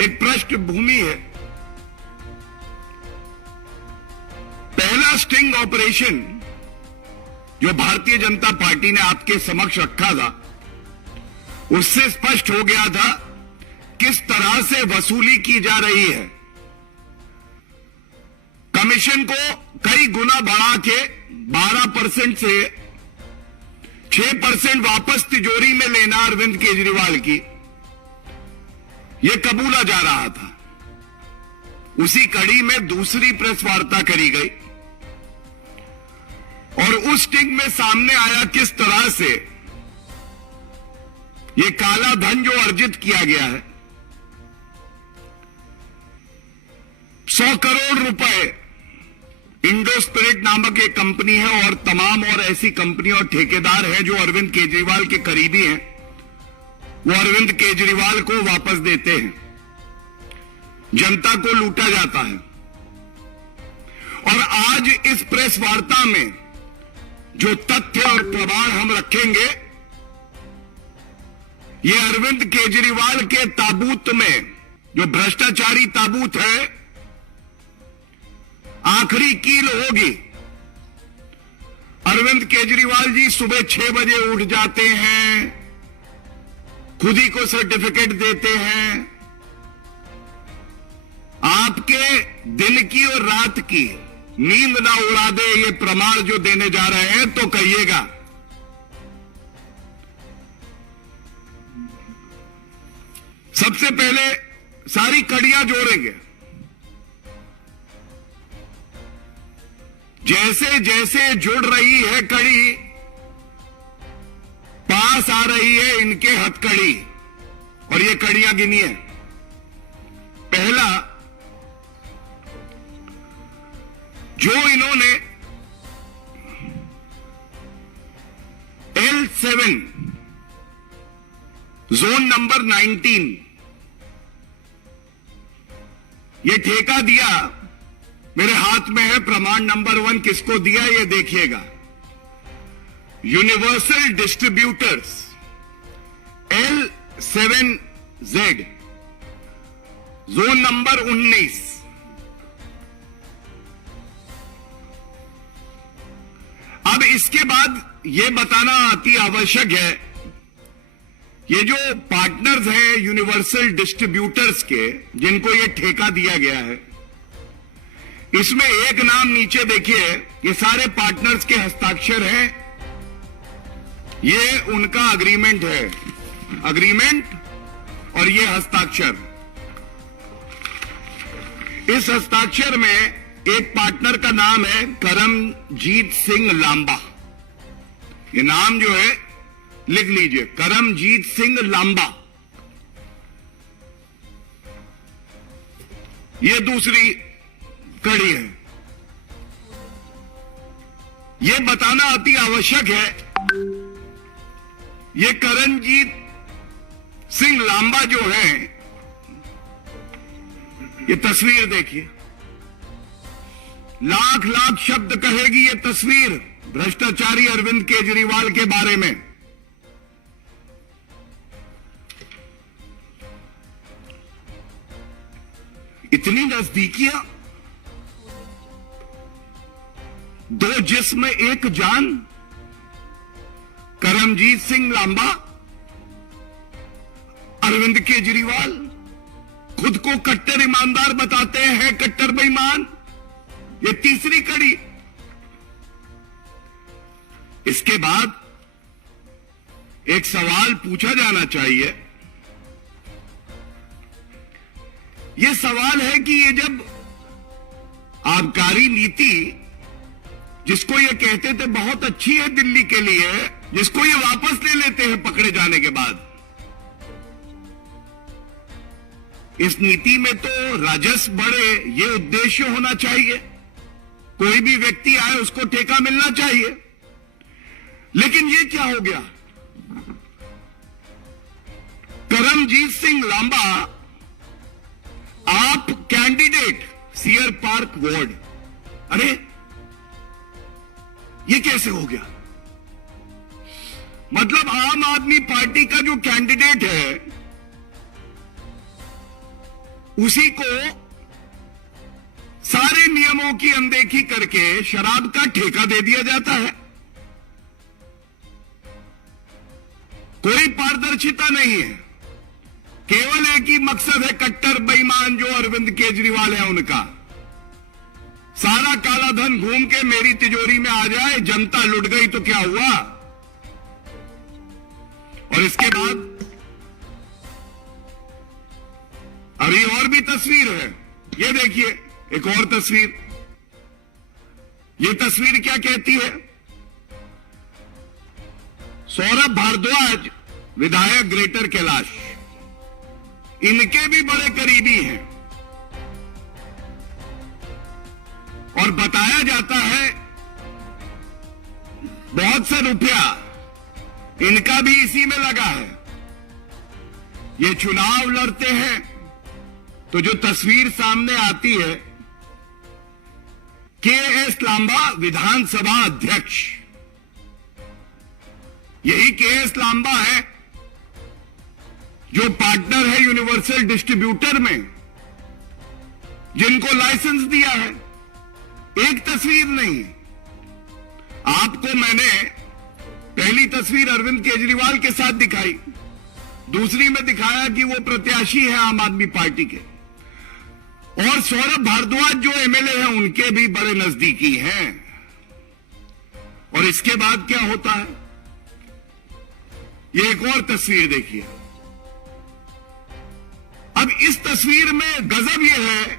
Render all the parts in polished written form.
एक पृष्ठभूमि है। पहला स्टिंग ऑपरेशन जो भारतीय जनता पार्टी ने आपके समक्ष रखा था, उससे स्पष्ट हो गया था किस तरह से वसूली की जा रही है। कमीशन को कई गुना बढ़ा के 12% से 6% वापस तिजोरी में लेना अरविंद केजरीवाल की, यह कबूला जा रहा था। उसी कड़ी में दूसरी प्रेस वार्ता करी गई और उस स्टिंग में सामने आया किस तरह से यह काला धन जो अर्जित किया गया है, 100 करोड़ रुपए इंडो स्पिरिट नामक एक कंपनी है और तमाम और ऐसी कंपनी और ठेकेदार हैं जो अरविंद केजरीवाल के करीबी हैं, वो अरविंद केजरीवाल को वापस देते हैं। जनता को लूटा जाता है। और आज इस प्रेस वार्ता में जो तथ्य और प्रमाण हम रखेंगे, ये अरविंद केजरीवाल के ताबूत में, जो भ्रष्टाचारी ताबूत है, आखिरी कील होगी। अरविंद केजरीवाल जी सुबह 6 बजे उठ जाते हैं, खुद ही को सर्टिफिकेट देते हैं। आपके दिन की और रात की नींद ना उड़ा दे ये प्रमाण जो देने जा रहे हैं, तो कहिएगा। सबसे पहले सारी कड़ियां जोड़ेंगे। जैसे जैसे जुड़ रही है कड़ी, पास आ रही है इनके हथकड़ी, और ये कड़ियां गिनिए। पहला, जो इन्होंने L7 जोन नंबर 19 ये ठेका दिया, मेरे हाथ में है प्रमाण नंबर 1 किसको दिया ये देखिएगा। Universal distributors L7Z zone number 19। अब इसके बाद यह बताना अति आवश्यक है, ये जो पार्टनर्स हैं यूनिवर्सल डिस्ट्रीब्यूटर्स के, जिनको ये ठेका दिया गया है, इसमें एक नाम नीचे देखिए, ये सारे पार्टनर्स के हस्ताक्षर हैं। ये उनका अग्रीमेंट है, अग्रीमेंट और ये हस्ताक्षर। इस हस्ताक्षर में एक पार्टनर का नाम है करमजीत सिंह लांबा। ये नाम जो है लिख लीजिए, करमजीत सिंह लांबा। ये दूसरी कड़ी है। यह बताना अति आवश्यक है, ये करमजीत सिंह लांबा जो है, ये तस्वीर देखिए, लाख लाख शब्द कहेगी ये तस्वीर भ्रष्टाचारी अरविंद केजरीवाल के बारे में। इतनी नजदीकियां, दो जिस्म एक जान, करमजीत सिंह लांबा, अरविंद केजरीवाल खुद को कट्टर ईमानदार बताते हैं, कट्टर बेईमान। ये तीसरी कड़ी। इसके बाद एक सवाल पूछा जाना चाहिए। यह सवाल है कि ये जब आबकारी नीति, जिसको ये कहते थे बहुत अच्छी है दिल्ली के लिए, जिसको ये वापस ले लेते हैं पकड़े जाने के बाद, इस नीति में तो राजस्व बढ़े ये उद्देश्य होना चाहिए, कोई भी व्यक्ति आए उसको ठेका मिलना चाहिए। लेकिन ये क्या हो गया? करमजीत सिंह लांबा, आप कैंडिडेट सीयर पार्क वार्ड, अरे ये कैसे हो गया? मतलब आम आदमी पार्टी का जो कैंडिडेट है उसी को सारे नियमों की अनदेखी करके शराब का ठेका दे दिया जाता है। कोई पारदर्शिता नहीं है, केवल एक ही मकसद है, कट्टर बेईमान जो अरविंद केजरीवाल है उनका, सारा काला धन घूम के मेरी तिजोरी में आ जाए, जनता लुट गई तो क्या हुआ। और इसके बाद अभी और भी तस्वीर है, ये देखिए एक और तस्वीर। ये तस्वीर क्या कहती है? सौरभ भारद्वाज विधायक ग्रेटर कैलाश, इनके भी बड़े करीबी हैं और बताया जाता है बहुत सा रुपया इनका भी इसी में लगा है। ये चुनाव लड़ते हैं तो जो तस्वीर सामने आती है, के.एस. लांबा विधानसभा अध्यक्ष, यही के.एस. लांबा है जो पार्टनर है यूनिवर्सल डिस्ट्रीब्यूटर में, जिनको लाइसेंस दिया है। एक तस्वीर नहीं, आपको मैंने पहली तस्वीर अरविंद केजरीवाल के साथ दिखाई, दूसरी में दिखाया कि वो प्रत्याशी है आम आदमी पार्टी के, और सौरभ भारद्वाज जो एमएलए हैं उनके भी बड़े नजदीकी हैं। और इसके बाद क्या होता है, ये एक और तस्वीर देखिए। अब इस तस्वीर में गजब यह है,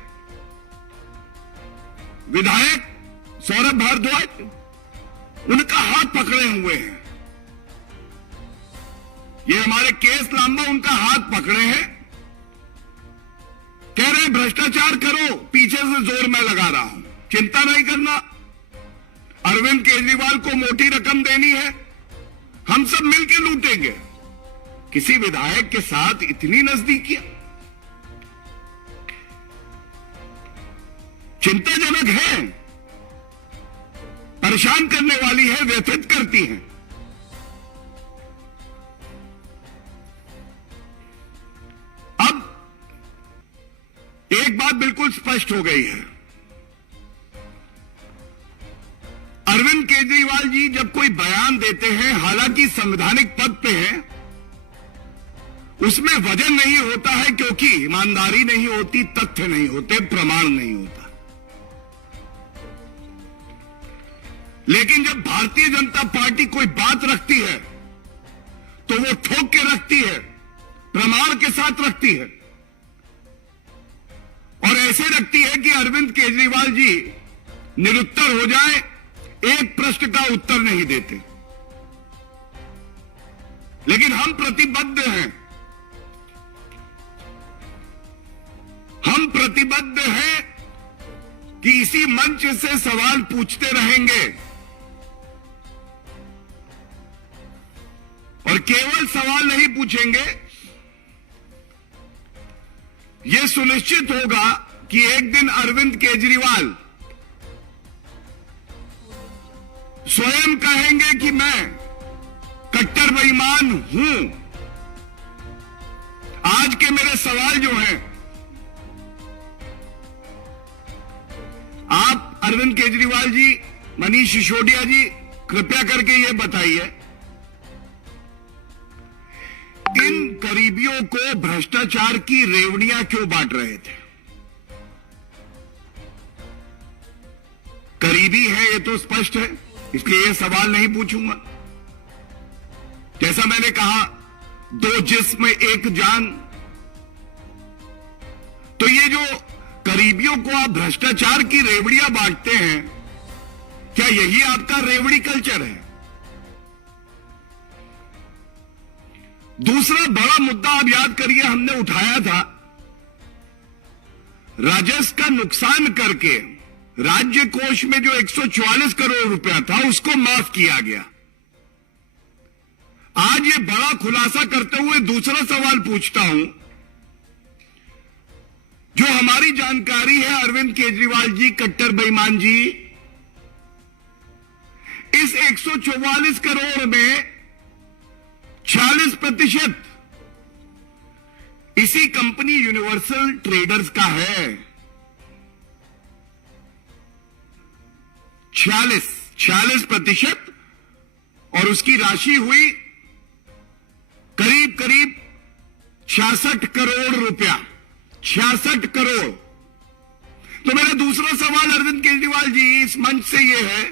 विधायक सौरभ भारद्वाज उनका हाथ पकड़े हुए हैं, ये हमारे के.एस. लांबा उनका हाथ पकड़े हैं, कह रहे हैं भ्रष्टाचार करो, पीछे से जोर मैं लगा रहा हूं, चिंता नहीं करना, अरविंद केजरीवाल को मोटी रकम देनी है, हम सब मिलकर लूटेंगे। किसी विधायक के साथ इतनी नजदीकियां चिंताजनक है, परेशान करने वाली है, व्यथित करती हैं। अब एक बात बिल्कुल स्पष्ट हो गई है, अरविंद केजरीवाल जी जब कोई बयान देते हैं, हालांकि संवैधानिक पद पे हैं, उसमें वजन नहीं होता है, क्योंकि ईमानदारी नहीं होती, तथ्य नहीं होते, प्रमाण नहीं होता। लेकिन जब भारतीय जनता पार्टी कोई बात रखती है तो वो ठोक के रखती है, प्रमाण के साथ रखती है, और ऐसे रखती है कि अरविंद केजरीवाल जी निरुत्तर हो जाए, एक प्रश्न का उत्तर नहीं देते। लेकिन हम प्रतिबद्ध हैं, हम प्रतिबद्ध हैं कि इसी मंच से सवाल पूछते रहेंगे, और केवल सवाल नहीं पूछेंगे, यह सुनिश्चित होगा कि एक दिन अरविंद केजरीवाल स्वयं कहेंगे कि मैं कट्टर बेईमान हूं। आज के मेरे सवाल जो हैं, आप अरविंद केजरीवाल जी, मनीष सिसोदिया जी, कृपया करके यह बताइए, इन करीबियों को भ्रष्टाचार की रेवड़ियां क्यों बांट रहे थे? करीबी है ये तो स्पष्ट है, इसलिए ये सवाल नहीं पूछूंगा। जैसा मैंने कहा, दो जिस्म एक जान, तो ये जो करीबियों को आप भ्रष्टाचार की रेवड़ियां बांटते हैं, क्या यही आपका रेवड़ी कल्चर है? दूसरा बड़ा मुद्दा आप याद करिए, हमने उठाया था, राजस्व का नुकसान करके राज्य कोष में जो 144 करोड़ रुपया था उसको माफ किया गया। आज ये बड़ा खुलासा करते हुए दूसरा सवाल पूछता हूं, जो हमारी जानकारी है अरविंद केजरीवाल जी, कट्टर बेईमान जी, इस 144 करोड़ में 40% इसी कंपनी यूनिवर्सल ट्रेडर्स का है। 46% और उसकी राशि हुई करीब करीब 66 करोड़ रुपया। 66 करोड़। तो मेरा दूसरा सवाल अरविंद केजरीवाल जी इस मंच से यह है,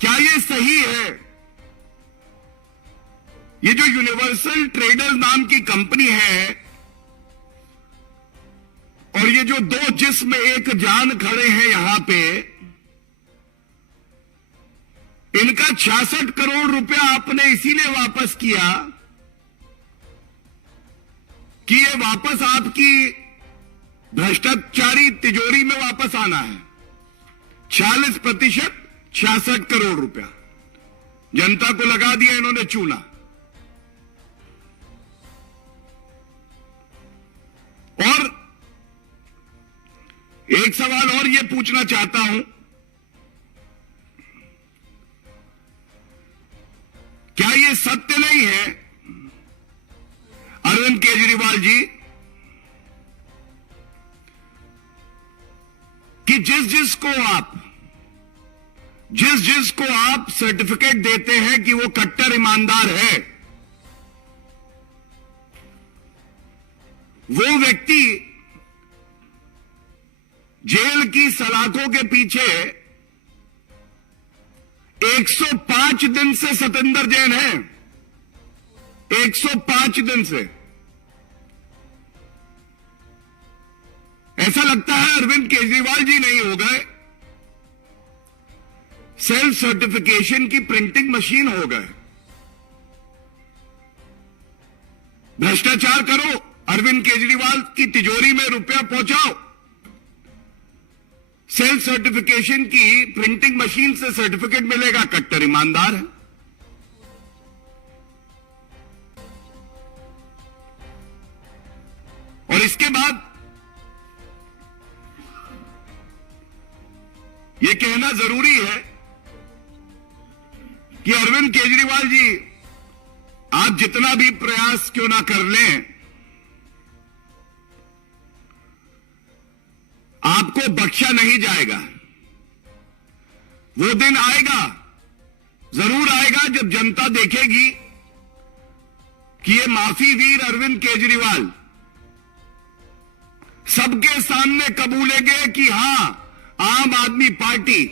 क्या यह सही है? ये जो यूनिवर्सल ट्रेडर्स नाम की कंपनी है और ये जो दो जिस्म एक जान खड़े हैं यहां पे, इनका 66 करोड़ रुपया आपने इसीलिए वापस किया कि ये वापस आपकी भ्रष्टाचारी तिजोरी में वापस आना है। 40%, 66 करोड़ रुपया जनता को लगा दिया इन्होंने चूना। और एक सवाल और यह पूछना चाहता हूं, क्या यह सत्य नहीं है अरविंद केजरीवाल जी कि जिस जिसको आप सर्टिफिकेट देते हैं कि वो कट्टर ईमानदार है, वो व्यक्ति जेल की सलाखों के पीछे 105 दिन से सतेंद्र जैन है। 105 दिन से। ऐसा लगता है अरविंद केजरीवाल जी नहीं हो गए, सेल्फ सर्टिफिकेशन की प्रिंटिंग मशीन हो गए। भ्रष्टाचार करो, अरविंद केजरीवाल की तिजोरी में रुपया पहुंचाओ, सेल्फ सर्टिफिकेशन की प्रिंटिंग मशीन से सर्टिफिकेट मिलेगा, कट्टर ईमानदार है। और इसके बाद यह कहना जरूरी है कि अरविंद केजरीवाल जी आप जितना भी प्रयास क्यों ना कर लें, आपको बख्शा नहीं जाएगा। वो दिन आएगा, जरूर आएगा, जब जनता देखेगी कि ये माफी वीर अरविंद केजरीवाल सबके सामने कबूलेंगे कि हां, आम आदमी पार्टी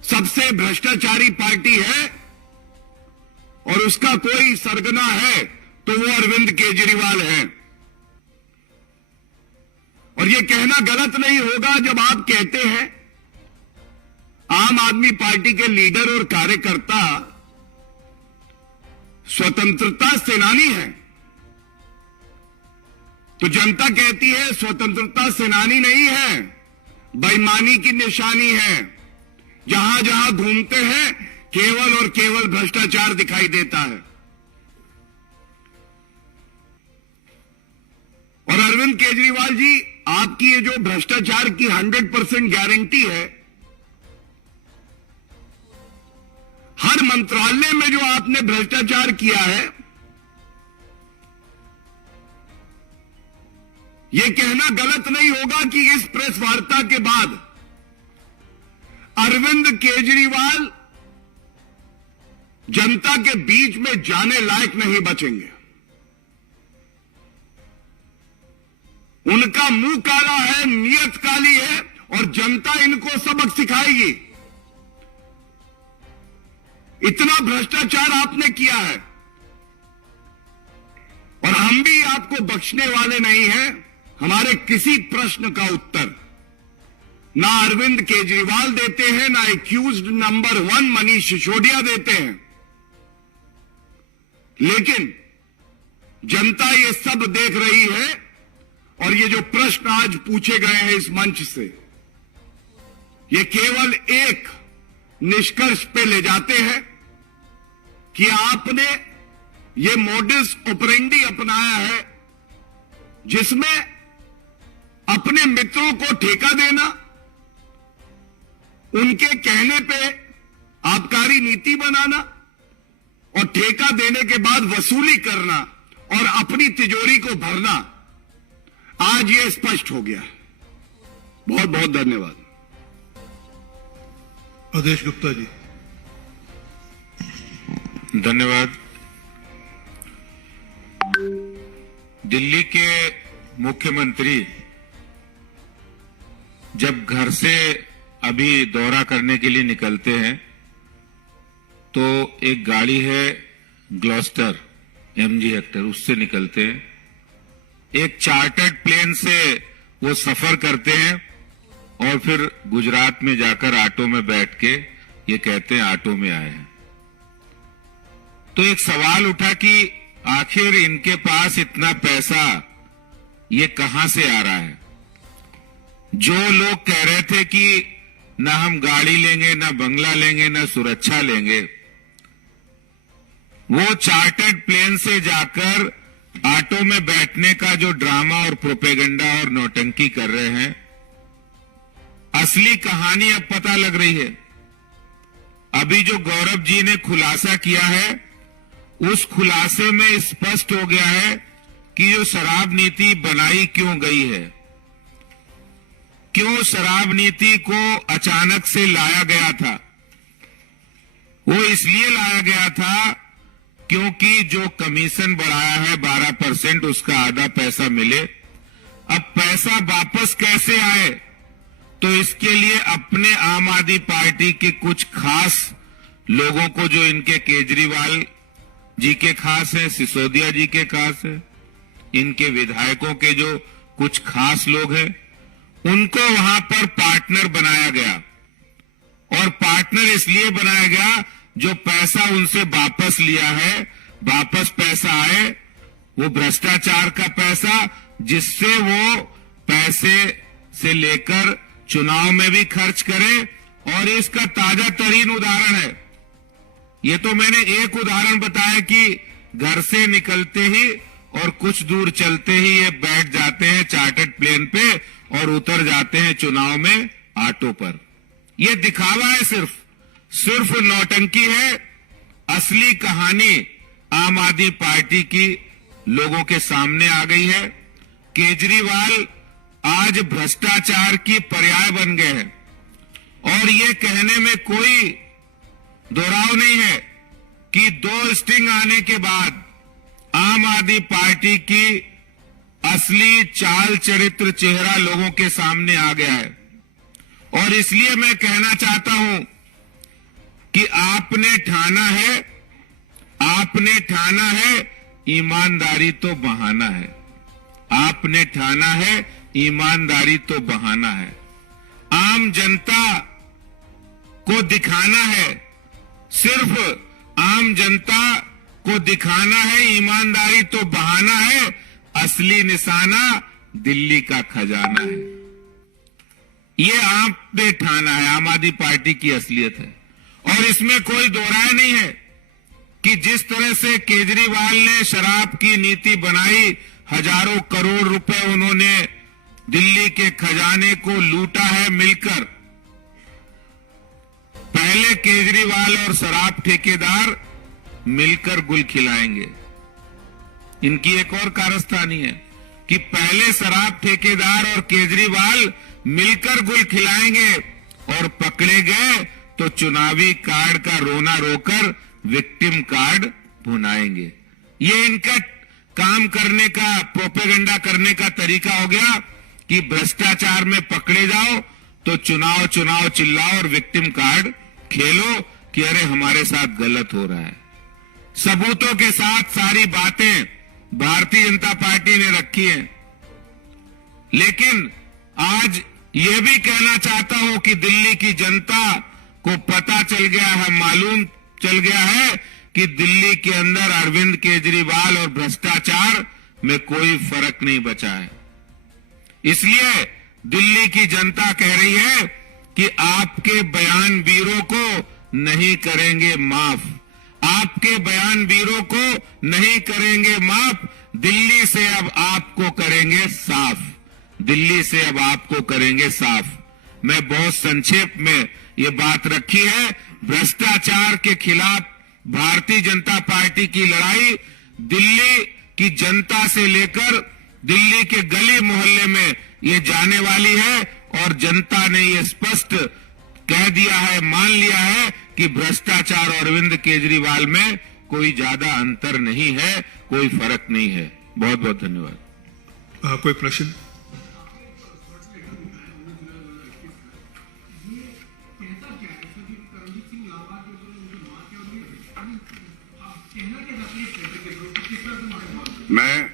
सबसे भ्रष्टाचारी पार्टी है और उसका कोई सरगना है तो वो अरविंद केजरीवाल है। और ये कहना गलत नहीं होगा जब आप कहते हैं आम आदमी पार्टी के लीडर और कार्यकर्ता स्वतंत्रता सेनानी हैं, तो जनता कहती है स्वतंत्रता सेनानी नहीं है, बेईमानी की निशानी है। जहां जहां घूमते हैं केवल और केवल भ्रष्टाचार दिखाई देता है। और अरविंद केजरीवाल जी, आपकी ये जो भ्रष्टाचार की 100% गारंटी है, हर मंत्रालय में जो आपने भ्रष्टाचार किया है, यह कहना गलत नहीं होगा कि इस प्रेस वार्ता के बाद अरविंद केजरीवाल जनता के बीच में जाने लायक नहीं बचेंगे। उनका मुंह काला है, नियत काली है और जनता इनको सबक सिखाएगी। इतना भ्रष्टाचार आपने किया है और हम भी आपको बख्शने वाले नहीं हैं। हमारे किसी प्रश्न का उत्तर ना अरविंद केजरीवाल देते हैं, ना एक्यूज्ड नंबर 1 मनीष सिसोदिया देते हैं। लेकिन जनता ये सब देख रही है और ये जो प्रश्न आज पूछे गए हैं इस मंच से, ये केवल एक निष्कर्ष पे ले जाते हैं कि आपने ये मोडस ऑपरेंडी अपनाया है जिसमें अपने मित्रों को ठेका देना, उनके कहने पे आबकारी नीति बनाना और ठेका देने के बाद वसूली करना और अपनी तिजोरी को भरना आज ये स्पष्ट हो गया। बहुत बहुत धन्यवाद। अवधेश गुप्ता जी। धन्यवाद। दिल्ली के मुख्यमंत्री जब घर से अभी दौरा करने के लिए निकलते हैं तो एक गाड़ी है ग्लॉस्टर MG हेक्टर, उससे निकलते हैं। एक चार्टर्ड प्लेन से वो सफर करते हैं और फिर गुजरात में जाकर ऑटो में बैठ के ये कहते हैं ऑटो में आए हैं। तो एक सवाल उठा कि आखिर इनके पास इतना पैसा ये कहां से आ रहा है। जो लोग कह रहे थे कि ना हम गाड़ी लेंगे, ना बंगला लेंगे, ना सुरक्षा लेंगे, वो चार्टर्ड प्लेन से जाकर ऑटो में बैठने का जो ड्रामा और प्रोपेगेंडा और नौटंकी कर रहे हैं, असली कहानी अब पता लग रही है। अभी जो गौरव जी ने खुलासा किया है, उस खुलासे में स्पष्ट हो गया है कि जो शराब नीति बनाई क्यों गई है, क्यों शराब नीति को अचानक से लाया गया था। वो इसलिए लाया गया था क्योंकि जो कमीशन बढ़ाया है 12%, उसका आधा पैसा मिले। अब पैसा वापस कैसे आए, तो इसके लिए अपने आम आदमी पार्टी के कुछ खास लोगों को, जो इनके केजरीवाल जी के खास है, सिसोदिया जी के खास है, इनके विधायकों के जो कुछ खास लोग हैं, उनको वहां पर पार्टनर बनाया गया। और पार्टनर इसलिए बनाया गया, जो पैसा उनसे वापस लिया है, वापस पैसा आए, वो भ्रष्टाचार का पैसा, जिससे वो पैसे से लेकर चुनाव में भी खर्च करे। और इसका ताजा तरीन उदाहरण है, ये तो मैंने एक उदाहरण बताया कि घर से निकलते ही और कुछ दूर चलते ही ये बैठ जाते हैं चार्टर्ड प्लेन पे और उतर जाते हैं चुनाव में ऑटो पर। ये दिखावा है, सिर्फ नौटंकी है। असली कहानी आम आदमी पार्टी की लोगों के सामने आ गई है। केजरीवाल आज भ्रष्टाचार की पर्याय बन गए हैं और ये कहने में कोई दोहराव नहीं है कि 2 स्टिंग आने के बाद आम आदमी पार्टी की असली चाल चरित्र चेहरा लोगों के सामने आ गया है। और इसलिए मैं कहना चाहता हूं कि आपने ठाना है ईमानदारी तो बहाना है। आपने ठाना है ईमानदारी तो बहाना है। आम जनता को दिखाना है, सिर्फ आम जनता को दिखाना है, ईमानदारी तो बहाना है। असली निशाना दिल्ली का खजाना है। ये आपने ठाना है, आम आदमी पार्टी की असलियत है। और इसमें कोई दोहराय नहीं है कि जिस तरह से केजरीवाल ने शराब की नीति बनाई, हजारों करोड़ रुपए उन्होंने दिल्ली के खजाने को लूटा है मिलकर। पहले केजरीवाल और शराब ठेकेदार मिलकर गुल खिलाएंगे। इनकी एक और कारस्तानी है कि पहले शराब ठेकेदार और केजरीवाल मिलकर गुल खिलाएंगे और पकड़े गए तो चुनावी कार्ड का रोना रोकर विक्टिम कार्ड भुनाएंगे। ये इनका काम करने का, प्रोपेगेंडा करने का तरीका हो गया कि भ्रष्टाचार में पकड़े जाओ तो चुनाव चिल्लाओ और विक्टिम कार्ड खेलो कि अरे हमारे साथ गलत हो रहा है। सबूतों के साथ सारी बातें भारतीय जनता पार्टी ने रखी है। लेकिन आज यह भी कहना चाहता हूं कि दिल्ली की जनता को पता चल गया है, मालूम चल गया है कि दिल्ली के अंदर अरविंद केजरीवाल और भ्रष्टाचार में कोई फर्क नहीं बचा है। इसलिए दिल्ली की जनता कह रही है कि आपके बयान वीरों को नहीं करेंगे माफ, आपके बयान वीरों को नहीं करेंगे माफ। दिल्ली से अब आपको करेंगे साफ, दिल्ली से अब आपको करेंगे साफ। मैं बहुत संक्षेप में ये बात रखी है। भ्रष्टाचार के खिलाफ भारतीय जनता पार्टी की लड़ाई दिल्ली कि जनता से लेकर दिल्ली के गली मोहल्ले में ये जाने वाली है और जनता ने ये स्पष्ट कह दिया है, मान लिया है कि भ्रष्टाचार और अरविंद केजरीवाल में कोई ज्यादा अंतर नहीं है, कोई फर्क नहीं है। बहुत बहुत धन्यवाद। कोई प्रश्न? मैं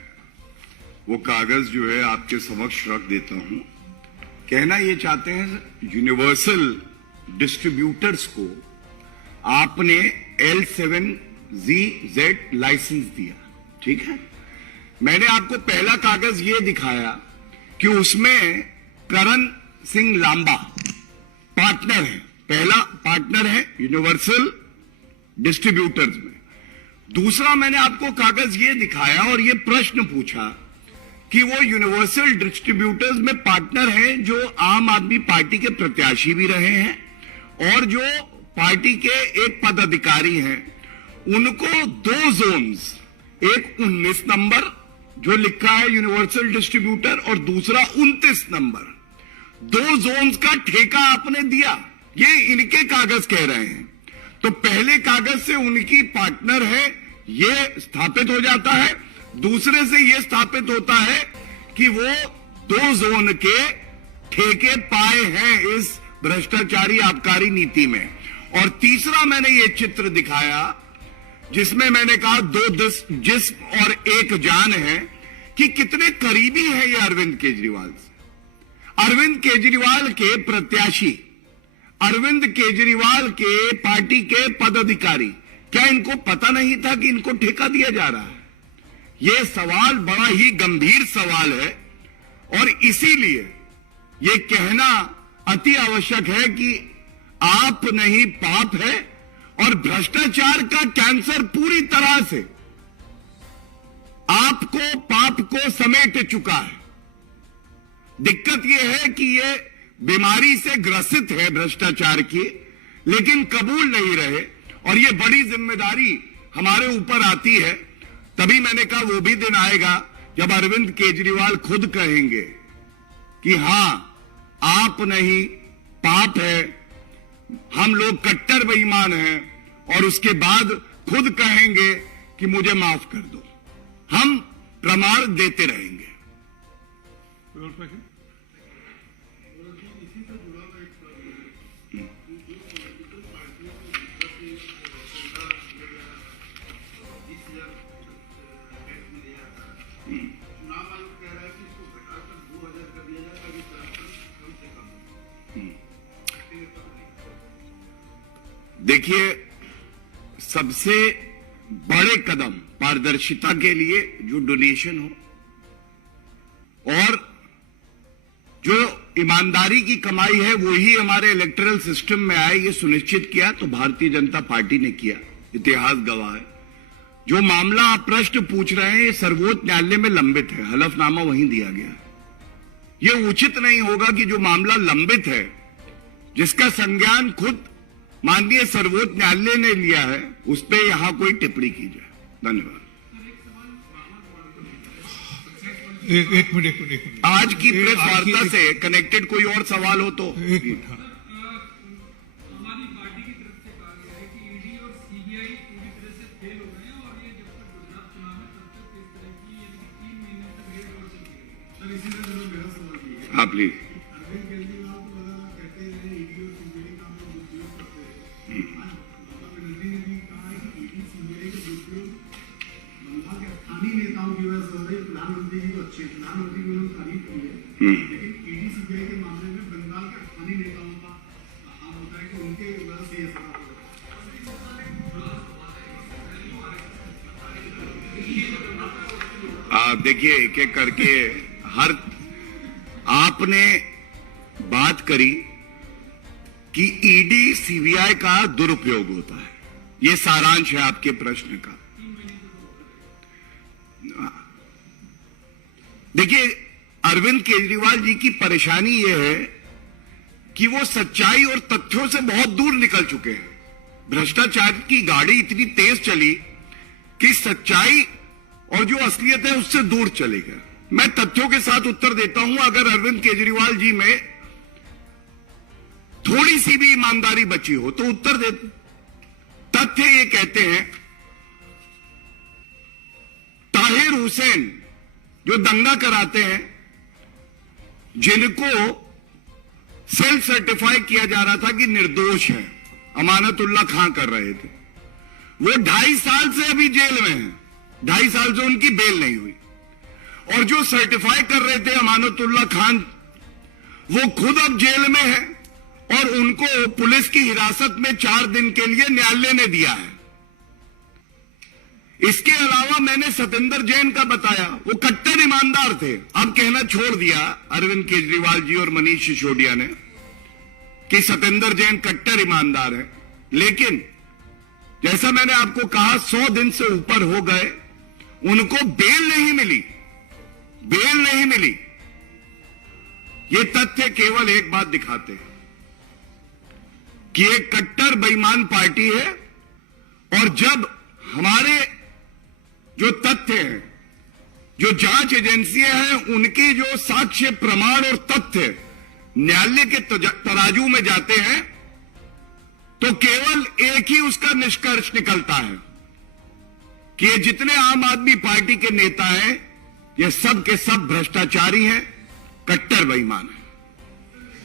वो कागज जो है आपके समक्ष रख देता हूं। कहना ये चाहते हैं यूनिवर्सल डिस्ट्रीब्यूटर्स को आपने L7ZZ लाइसेंस दिया, ठीक है। मैंने आपको पहला कागज ये दिखाया कि उसमें करण सिंह लांबा पार्टनर है, पहला पार्टनर है यूनिवर्सल डिस्ट्रीब्यूटर्स में। दूसरा मैंने आपको कागज ये दिखाया और ये प्रश्न पूछा कि वो यूनिवर्सल डिस्ट्रीब्यूटर्स में पार्टनर हैं जो आम आदमी पार्टी के प्रत्याशी भी रहे हैं और जो पार्टी के एक पदाधिकारी हैं, उनको 2 जोन्स, एक 19 नंबर जो लिखा है यूनिवर्सल डिस्ट्रीब्यूटर और दूसरा 29 नंबर, 2 जोन्स का ठेका आपने दिया। ये इनके कागज कह रहे हैं। तो पहले कागज से उनकी पार्टनर है ये स्थापित हो जाता है, दूसरे से ये स्थापित होता है कि वो 2 जोन के ठेके पाए हैं इस भ्रष्टाचारी आबकारी नीति में। और तीसरा मैंने ये चित्र दिखाया जिसमें मैंने कहा 2 जिस्म और 1 जान है कि कितने करीबी है ये अरविंद केजरीवाल से। अरविंद केजरीवाल के प्रत्याशी, अरविंद केजरीवाल के पार्टी के पदाधिकारी, क्या इनको पता नहीं था कि इनको ठेका दिया जा रहा है? यह सवाल बड़ा ही गंभीर सवाल है और इसीलिए यह कहना अति आवश्यक है कि आप नहीं पाप है और भ्रष्टाचार का कैंसर पूरी तरह से आपको, पाप को समेट चुका है। दिक्कत यह है कि यह बीमारी से ग्रसित है भ्रष्टाचार की, लेकिन कबूल नहीं रहे और यह बड़ी जिम्मेदारी हमारे ऊपर आती है। तभी मैंने कहा वो भी दिन आएगा जब अरविंद केजरीवाल खुद कहेंगे कि हां आप नहीं, पाप है, हम लोग कट्टर बेईमान हैं, और उसके बाद खुद कहेंगे कि मुझे माफ कर दो। हम प्रमाण देते रहेंगे। देखिए, सबसे बड़े कदम पारदर्शिता के लिए जो डोनेशन हो और जो ईमानदारी की कमाई है वही हमारे इलेक्टोरल सिस्टम में आए, ये सुनिश्चित किया तो भारतीय जनता पार्टी ने किया। इतिहास गवाह है। जो मामला आप प्रश्न पूछ रहे हैं ये सर्वोच्च न्यायालय में लंबित है, हलफनामा वहीं दिया गया है। ये उचित नहीं होगा कि जो मामला लंबित है, जिसका संज्ञान खुद माननीय सर्वोच्च न्यायालय ने लिया है, उस पर यहां कोई टिप्पणी की जाए। धन्यवाद। एक मिनट। आज की प्रेस वार्ता से कनेक्टेड कोई और सवाल हो तो। एक मिनट। हमारी पार्टी की तरफ से कहा गया है कि ईडी और सीबीआई पूरी तरह से फेल हो गए हैं और ये जब तक गुजरात चुनाव में तब तक इस तरह की 3 महीने तक रेड और चलती है। सर इसी में मेरा सवाल ये है। हाँ प्लीज। अरविंद केजरीवाल को लगातार कहते हैं ईडी और सीबीआई का हम लोग दुरुपयोग करते हैं। आज ममता बनर्जी ने भी कहा है कि ईडी सीबीआई का दुरुपयोग बंगाल के स्थानीय नेताओं की वजह से हो रही है। प्रधानमंत्री जी तो अच्छे, प्रधानमंत्री की उन्होंने तारीफ की है, लेकिन ईडी सीबीआई के मामले में बंगाल के स्थानीय नेताओं का आम होता है कि उनके वजह से ये सब देखिए, एक एक करके हर आपने बात करी कि ईडी सीबीआई का दुरुपयोग होता है, ये सारांश है आपके प्रश्न का। देखिए, अरविंद केजरीवाल जी की परेशानी यह है कि वो सच्चाई और तथ्यों से बहुत दूर निकल चुके हैं। भ्रष्टाचार की गाड़ी इतनी तेज चली कि सच्चाई और जो असलियत है उससे दूर चले गए। मैं तथ्यों के साथ उत्तर देता हूं। अगर अरविंद केजरीवाल जी में थोड़ी सी भी ईमानदारी बची हो तो उत्तर दे। तथ्य ये कहते हैं ताहिर हुसैन जो दंगा कराते हैं, जिनको सेल्फ सर्टिफाई किया जा रहा था कि निर्दोष है, अमानतुल्लाह खां कर रहे थे, वो 2.5 साल से अभी जेल में हैं। 2.5 साल से उनकी बेल नहीं हुई। और जो सर्टिफाई कर रहे थे अमानतुल्लाह खान, वो खुद अब जेल में है और उनको पुलिस की हिरासत में 4 दिन के लिए न्यायालय ने दिया है। इसके अलावा मैंने सतेंद्र जैन का बताया, वो कट्टर ईमानदार थे। अब कहना छोड़ दिया अरविंद केजरीवाल जी और मनीष सिसोदिया ने कि सतेंद्र जैन कट्टर ईमानदार है, लेकिन जैसा मैंने आपको कहा 100 दिन से ऊपर हो गए, उनको बेल नहीं मिली। बेल नहीं मिली। ये तथ्य केवल एक बात दिखाते हैं कि एक कट्टर बेईमान पार्टी है। और जब हमारे जो तथ्य हैं, जो जांच एजेंसियां हैं, उनके जो साक्ष्य प्रमाण और तथ्य न्यायालय के तराजू में जाते हैं, तो केवल एक ही उसका निष्कर्ष निकलता है कि ये जितने आम आदमी पार्टी के नेता हैं, ये सब के सब भ्रष्टाचारी हैं, कट्टर बेईमान हैं।